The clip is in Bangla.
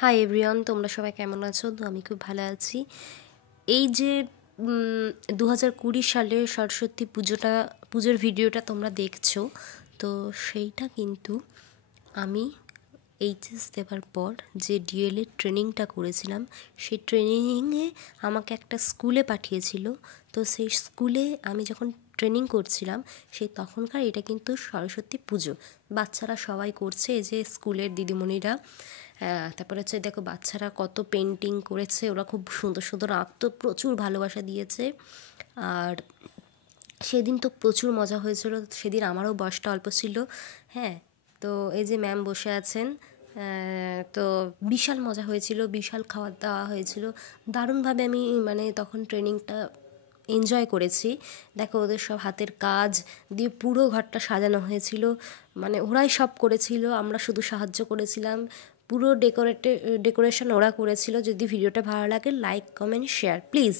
হাই এভরিওয়ান, তোমরা সবাই কেমন আছো? তো আমি খুব ভালো আছি। এই যে 2020 সালের সরস্বতী পুজোর ভিডিওটা তোমরা দেখছো, তো সেইটা কিন্তু আমি এইচএস দেওয়ার পর যে ডিএলএড ট্রেনিংটা করেছিলাম, সেই ট্রেনিংয়ে আমাকে একটা স্কুলে পাঠিয়েছিল। তো সেই স্কুলে আমি যখন ট্রেনিং করছিলাম, সেই তখনকার এটা কিন্তু সরস্বতী পুজো বাচ্চারা সবাই করছে, এই যে স্কুলের দিদিমণিরা। তারপরে হচ্ছে দেখো বাচ্চারা কত পেন্টিং করেছে, ওরা খুব সুন্দর সুন্দর আঁকতো, প্রচুর ভালোবাসা দিয়েছে। আর সেদিন তো প্রচুর মজা হয়েছিল। সেদিন আমারও বয়সটা অল্প ছিল। হ্যাঁ, তো এই যে ম্যাম বসে আছেন, তো বিশাল মজা হয়েছিল, বিশাল খাওয়া দাওয়া হয়েছিল। দারুণভাবে আমি তখন ট্রেনিংটা এনজয় করেছি। দেখো ওদের সব হাতের কাজ দিয়ে পুরো ঘরটা সাজানো হয়েছিল, ওরাই সব করেছিল, আমরা শুধু সাহায্য করেছিলাম। পুরো ডেকোরেশন ওরা করেছিল। যদি ভিডিওটা ভালো লাগে, লাইক কমেন্ট শেয়ার প্লিজ।